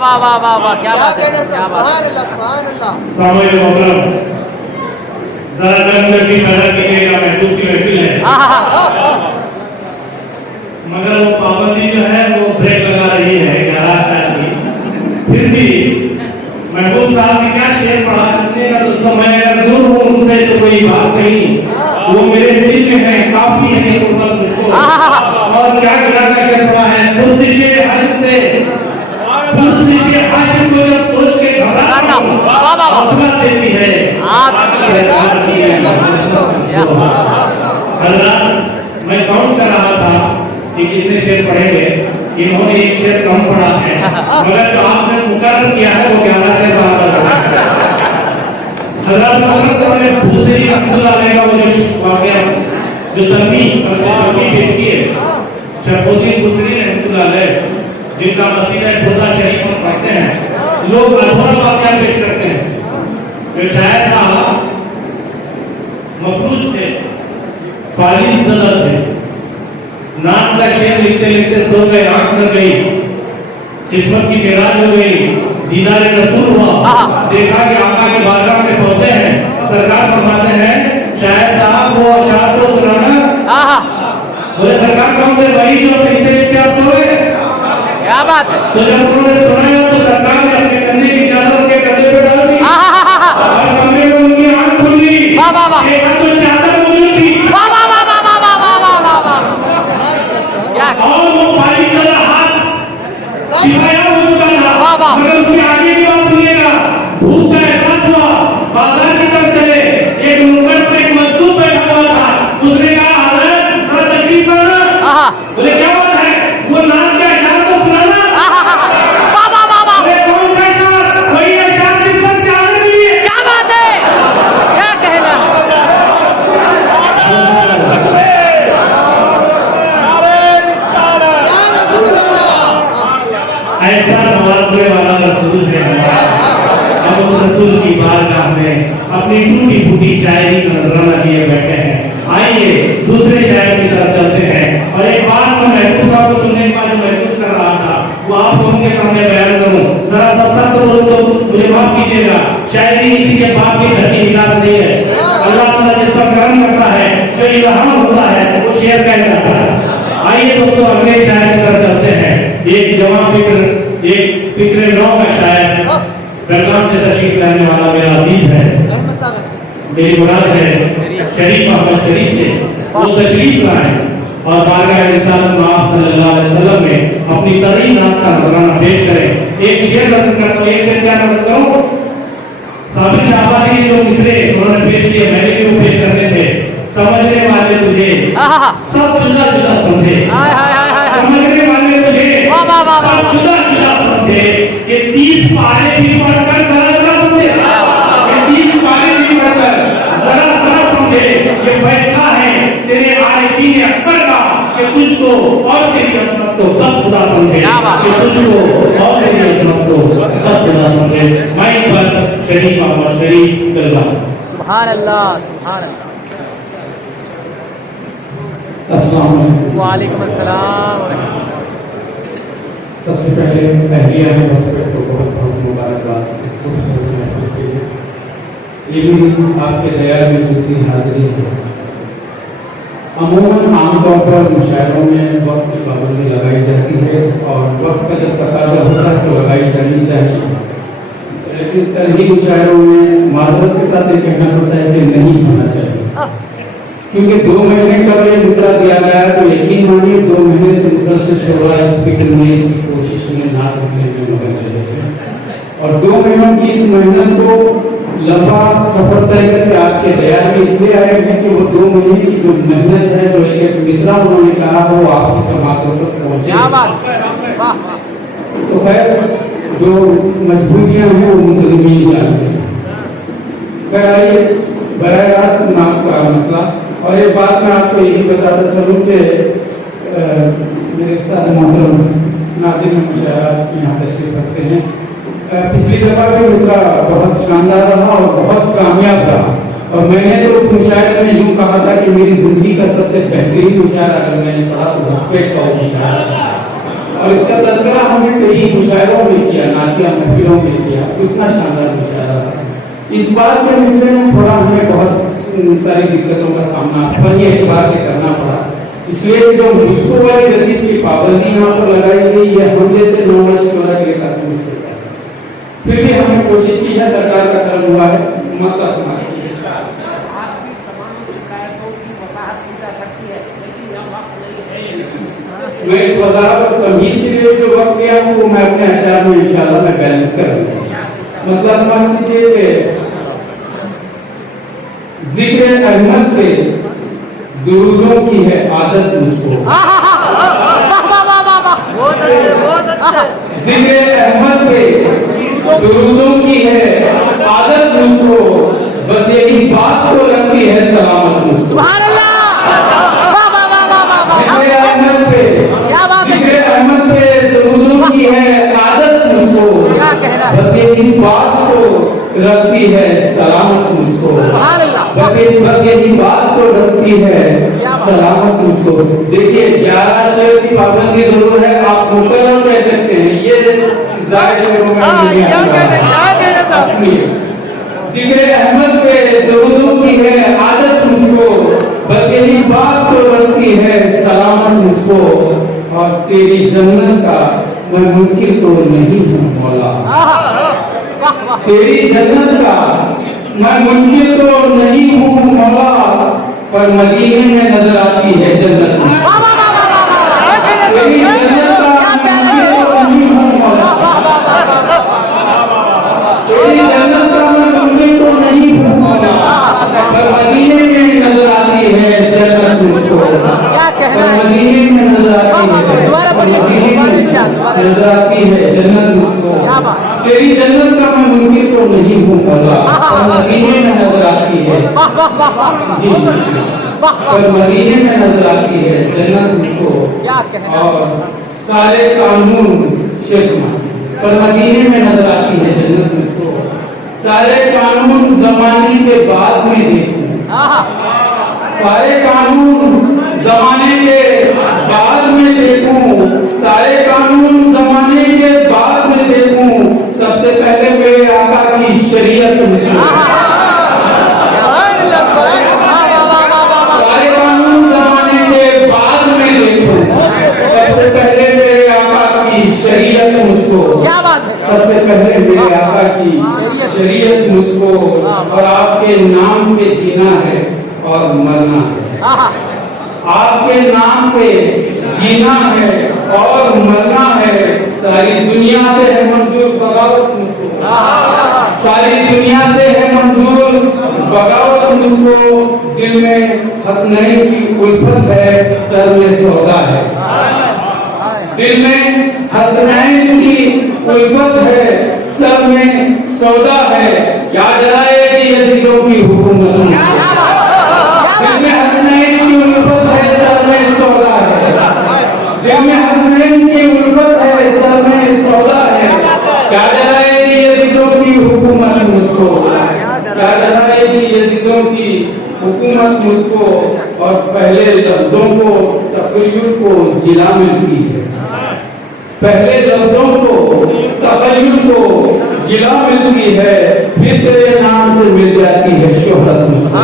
واہ واہ واہ واہ کیا بات ہے کیا بات ہے سامنے محترم ذرا جنگ کی پیدا کیجیے گا محدود کی محفل ہے مگر وہ پابندی جو ہے وہ بریک لگا رہی ہے 11 سال کی پھر بھی محبوب صاحب نے کیا شعر پڑھا کرنے کا دوستوں میں اگر دور ہوں ان سے تو کوئی بات نہیں وہ میرے دل میں ہے کافی ہے قربت مجھ کو اور کیا گرا کا شعر پڑھا ہے پرسش عشق سے پرسش عشق کو جب سوچ کے گھبراتا ہوں حوصلہ دیتی ہے حضرات میں کاؤنٹ کر رہا تھا کہ کتنے شعر پڑھیں گے انہوں نے ایک شعر کم پڑھا ہے مگر جو آپ نے مقرر کیا ہے وہ 11 شعر پڑھا ہے حضرات مقرر نے بھوسری رحمۃ اللہ علیہ کا وہ جو واقعہ جو تنبیہ سرکار پیش کی ہے شیخ الدین بھوسری رحمۃ اللہ علیہ جن کا مسیح خدا شریف میں پڑھتے ہیں لوگ ادھورا واقعہ پیش کرتے ہیں کہ شاعر صاحب مفروض تھے فالین زدہ تھے نام کا شعر لکھتے لکھتے سو گئے آنکھ لگ گئی قسمت کی معراج ہو گئی دیدار رسول ہوا دیکھا کہ آقا کی بارگاہ میں پہنچے ہیں سرکار فرماتے ہیں شاعر صاحب وہ اشعار کو سنانا بولے سرکار کون سے وہی جو لکھتے لکھتے آپ سو گئے کیا بات ہے تو جب انہوں نے سنایا تو سرکار نے اپنے کندھے کی چادر ان کے کندھے پہ ڈال دی اور کمرے میں ان کی آنکھ کھل گئی ایک ہاتھ تو چادر موجود تھی اور وہ پانی چلا ہاتھ چھپایا ہو چکا تھا مگر اس کے آگے کی بات سنیے گا بھوک کا احساس ہوا بازار کی طرف چلے ایک نوکر پر ایک مجذوب بیٹھا ہوا تھا اس نے کہا حضرت تھوڑا تکلیف کرنا بولے کیا بات ہے وہ نام کا اشعار تو سنانا کون سا اشعار وہی اشعار جس پر چادر ملی ہے کیا بات ہے کیا کہنا ایسا نوازنے والا رسول ہے ہم اس رسول کی بارگاہ میں اپنی ٹوٹی پھوٹی شاعری کا نذرانہ لیے بیٹھے ہیں آئیے دوسرے شاعر کی طرف چلتے ہیں اور ایک بات میں محبوب صاحب کو سننے کے بعد جو محسوس کر رہا تھا وہ آپ کو ان کے سامنے بیان کروں ذرا سستا تو مجھے معاف کیجیے گا شاعری کسی کے باپ کی دھرتی نکاس نہیں ہے اللہ تعالیٰ جس پر کرم کرتا ہے جو الہام ہوتا ہے وہ شعر کہہ جاتا ہے آئیے دوستوں اگلے شاعر کی طرف چلتے ہیں ایک جوان فکر ایک فکر نو کا شاعر بیرغام سے تشریف لانے والا میرا عزیز ہے میری مراد ہے شریف احمد شریف سے وہ تشریف لائے اور بارگاہ رسالت آپ صلی اللہ علیہ وسلم میں اپنی ترین رات کا نذرانہ پیش کریں ایک شعر نظر کرتا ہوں ایک شعر کیا نظر کروں صابر شہبازی کے جو مصرے انہوں نے پیش کیے میں نے بھی وہ پیش کرنے تھے سمجھنے والے تجھے سب جدا جدا سمجھے سمجھنے والے تجھے سب جدا جدا سمجھے یہ 30 پارے بھی پڑھ کر ذرا ذرا سمجھے یہ 30 پارے بھی پڑھ کر ذرا ذرا سمجھے یہ فیصلہ ہے تیرے عارفین اکبر کا کہ تجھ کو اور تیری عظمت کو بس خدا سمجھے کہ تجھ کو اور تیری عظمت کو بس خدا سمجھے مائک پر شریف احمد شریف کرنا سبحان اللہ سبحان اللہ السلام علیکم وعلیکم السلام سب سے پہلے اہلیہ ہے مسجد کو بہت بہت مبارکباد اس خوبصورت محفل کے لیے یہ بھی آپ کے دیار میں دوسری حاضری ہے عموماً عام طور پر مشاعروں میں وقت کی پابندی لگائی جاتی ہے اور وقت کا جب تقاضا ہوتا ہے تو لگائی جانی چاہیے لیکن تنہی مشاعروں میں معذرت کے ساتھ یہ کہنا پڑتا ہے کہ نہیں ہونا چاہیے کیونکہ 2 مہینے کا یہ مصرع دیا گیا ہے تو یقین مانیے 2 مہینے سے مسلسل شعراء اس فکر میں اس کوشش میں نہ رکھنے میں مدد چلے گئے اور 2 مہینوں کی اس محنت کو لمبا سفر طے کر کے آپ کے دیار میں اس لیے آئے ہیں کہ وہ 2 مہینے کی جو محنت ہے جو ایک مصرع انہوں نے کہا وہ آپ کی سماعتوں تک پہنچے تو خیر جو مجبوریاں ہیں وہ منتظمین جانتے ہیں خیر آئیے براہ راست نام کا مسئلہ اور ایک بات میں آپ کو یہی بتاتا چلوں کہ میرے استاد محترم ناظرین مشاعرات یہاں تشریف رکھتے ہیں پچھلی دفعہ بھی مصرع بہت شاندار رہا اور بہت کامیاب رہا اور میں نے تو اس مشاعرے میں یوں کہا تھا کہ میری زندگی کا سب سے بہترین مشاعرہ اگر میں نے پڑھا تو گھسپیٹ کا وہ مشاعرہ اور اس کا تذکرہ ہم نے کئی مشاعروں میں کیا، نعتیہ محفلوں میں کیا، کتنا شاندار مشاعرہ تھا۔ اس بات کے سلسلے میں تھوڑا ہمیں بہت ساری دقتوں کا سامنا فنی اعتبار سے کرنا پڑا، اس لیے جو مشکو والی ردیف کی پابندی یہاں پر لگائی گئی یہ ہم جیسے نارمل اسٹوڈنٹ کے لیے کافی مشکل ہے۔ پھر بھی ہم نے کوشش کی ہے، سرکار کا کرم ہوا ہے، امت کا سماج ہے۔ میں اس وضاحت اور تمہید کے لیے جو وقت دیا ہوں وہ میں اپنے اشعار میں انشاءاللہ میں بیلنس کر دوں گا۔ مطلب سمجھ لیجیے کہ ذکر احمد پہ درودوں کی ہے عادت مجھ کو، ذکر احمد پہ درودوں کی ہے عادت مجھ کو، بس یہی بات کو رکھتی ہے سلامت مجھ کو۔ سبحان اللہ، ذکر احمد پہ درودوں کی ہے عادت مجھ کو، بس یہی بات کو رکھتی ہے سلامت مجھ کو، بس یہی بات کو رکھتی ہے سلامت مجھ کو۔ دیکھیے 11 شعر کی پابندی ضرور ہے، آپ مکرر کہہ سکتے ہیں، یہ ظاہر شعروں میں ذکر احمد پہ درودوں کی ہے عادت مجھ کو، بس یہی بات کو رکھتی ہے سلامت مجھ کو، اور تیری جنت کا میں منکر تو نہیں ہوں مولا، تیری جنت کا میں منکر تو نہیں ہوں مولا، پر مدینے میں نظر آتی ہے جنت، تیری جنت کا میں منکر تو نہیں ہوں مولا، تیری جنت کا میں منکر تو نہیں ہوں مولا، پر مدینے میں نظر آتی ہے جنت مجھ کو، پر مدینے میں نظر آتی ہے جنت مجھ کو، تیری جنت کا میں منکر تو نہیں ہوں مولا، پر مدینے میں نظر آتی ہے، پر مدینے میں نظر آتی ہے جنت مجھ کو، اور سارے قانون پر مدینے میں نظر آتی ہے جنت مجھ کو، سارے قانون زمانے کے بعد میں دیکھوں، سارے قانون زمانے کے بعد میں دیکھوں، سارے قانون زمانے کے بعد میں دیکھوں، سب سے پہلے میرے آقا کی شریعت مجھے، سارے قانون زمانے کے بعد میں دیکھوں، سب سے پہلے میرے آقا کی شریعت مجھ کو، سب سے پہلے میرے آقا کی شریعت مجھ کو، اور آپ کے نام پہ جینا ہے اور مرنا ہے، آپ کے نام پہ جینا ہے اور مرنا ہے، ساری دنیا سے ہے منظور بغاوت مجھ کو، ساری دنیا سے ہے منظور بغاوت مجھ کو، دل میں حسنین کی الفت ہے، سر میں سودا ہے، دل میں حسنین کی الفت ہے، سر میں سودا ہے، کیا جلائے گی یزیدوں کی حکومت، دل میں حسنین کی الفت ہے، سر میں سودا ہے، دل میں حسنین کی الفت ہے، سر میں سودا ہے، کیا جلائے گی یزیدوں کی حکومت مجھ کو، کیا جلائے گی یزیدوں کی حکومت مجھ کو، اور پہلے لفظوں کو تخیل کو جلا ملتی ہے، پہلے لفظوں کو تخیل کو جلا ملتی ہے، پھر تیرے نام سے مل جاتی ہے شہرت مجھ کو،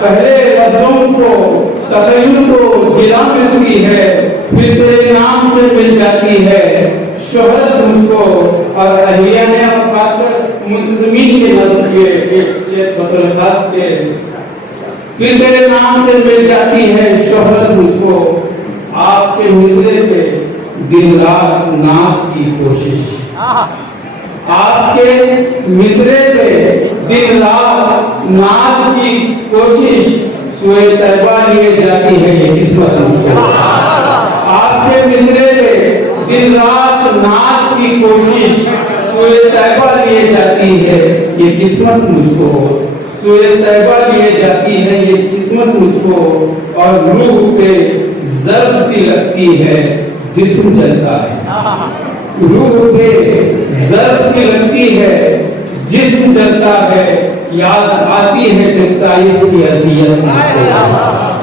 پہلے لفظوں کو تخیل کو جلا ملتی ہے، پھر تیرے نام سے مل جاتی ہے شہرت مجھ کو، اور اہلیہ نے خاص کر منتظمین کے نظر کے ایک شیخ بطل خاص کے، پھر تیرے نام سے مل جاتی ہے شہرت مجھ کو، آپ کے مصرے پہ دن رات نعت کی کوشش، آپ کے مصرے پہ دن رات نعت کی کوشش، سوئے طیبہ لیے جاتی ہے یہ قسمت مجھ کو، آپ کے مصرے پہ دن رات نعت کی کوشش، سوئے طیبہ لیے جاتی ہے یہ قسمت مجھ کو، سوئے طیبہ لیے جاتی ہے یہ قسمت مجھ کو، اور روح پہ ضرب سی لگتی ہے جسم جلتا ہے، روح پہ ضرب سی لگتی ہے جسم جلتا ہے، یاد آتی ہے جب طائف کی اذیت مجھ کو،